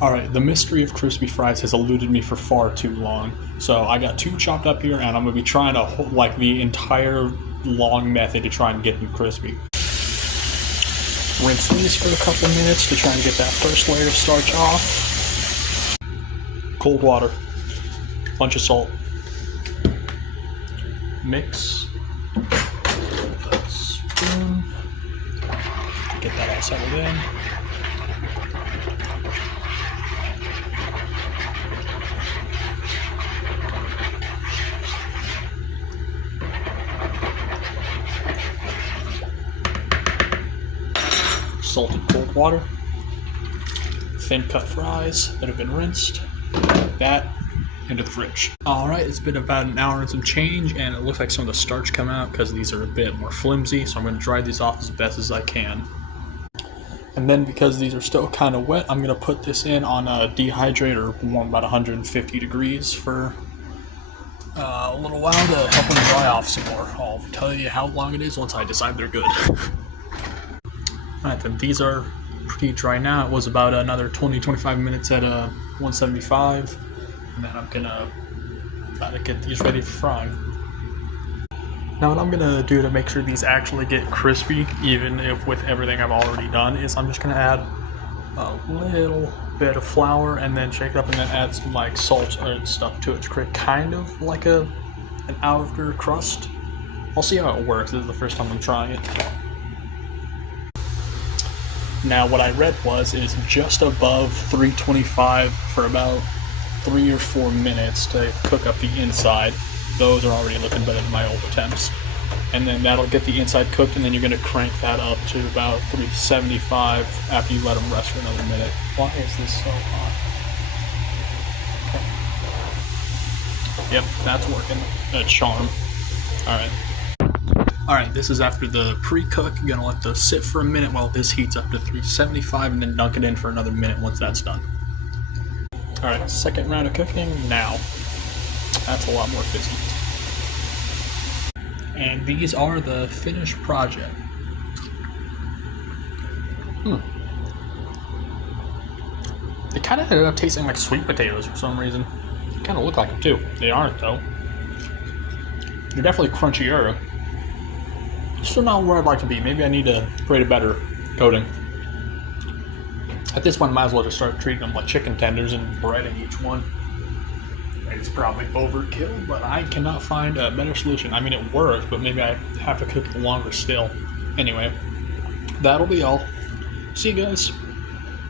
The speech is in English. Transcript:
Alright, the mystery of crispy fries has eluded me for far too long. So I got two chopped up here, and I'm going to be trying to hold, like, the entire long method to try and get them crispy. Rinse these for a couple minutes to try and get that first layer of starch off. Cold water. Bunch of salt. Mix. With a spoon. Get that all settled in. Salted cold water, thin cut fries that have been rinsed, that into the fridge. Alright, it's been about an hour and some change, and it looks like some of the starch come out because these are a bit more flimsy, so I'm going to dry these off as best as I can. And then because these are still kind of wet, I'm going to put this in on a dehydrator warm about 150 degrees for a little while to help them dry off some more. I'll tell you how long it is once I decide they're good. Alright, then these are pretty dry now. It was about another 20-25 minutes at 175, and then I'm gonna get these ready for frying. Now what I'm gonna do to make sure these actually get crispy, even if with everything I've already done, is I'm just gonna add a little bit of flour and then shake it up and then add some like salt and stuff to it to create kind of like an outer crust. I'll see how it works. This is the first time I'm trying it. Now what I read is just above 325 for about 3 or 4 minutes to cook up the inside. Those are already looking better than my old attempts. And then that'll get the inside cooked, and then you're going to crank that up to about 375 after you let them rest for another minute. Why is this so hot? Okay. Yep, that's working. A charm. Alright. Alright, this is after the pre-cook. I'm going to let those sit for a minute while this heats up to 375 and then dunk it in for another minute once that's done. Alright, second round of cooking now. That's a lot more fizzy. And these are the finished project. They kind of ended up tasting like sweet potatoes for some reason. They kind of look like them too. They aren't though. They're definitely crunchier. Still not where I'd like to be. Maybe I need to create a better coating. At this point, I might as well just start treating them like chicken tenders and breading each one. It's probably overkill, but I cannot find a better solution. I mean, it works, but maybe I have to cook it longer still. Anyway, that'll be all. See you guys.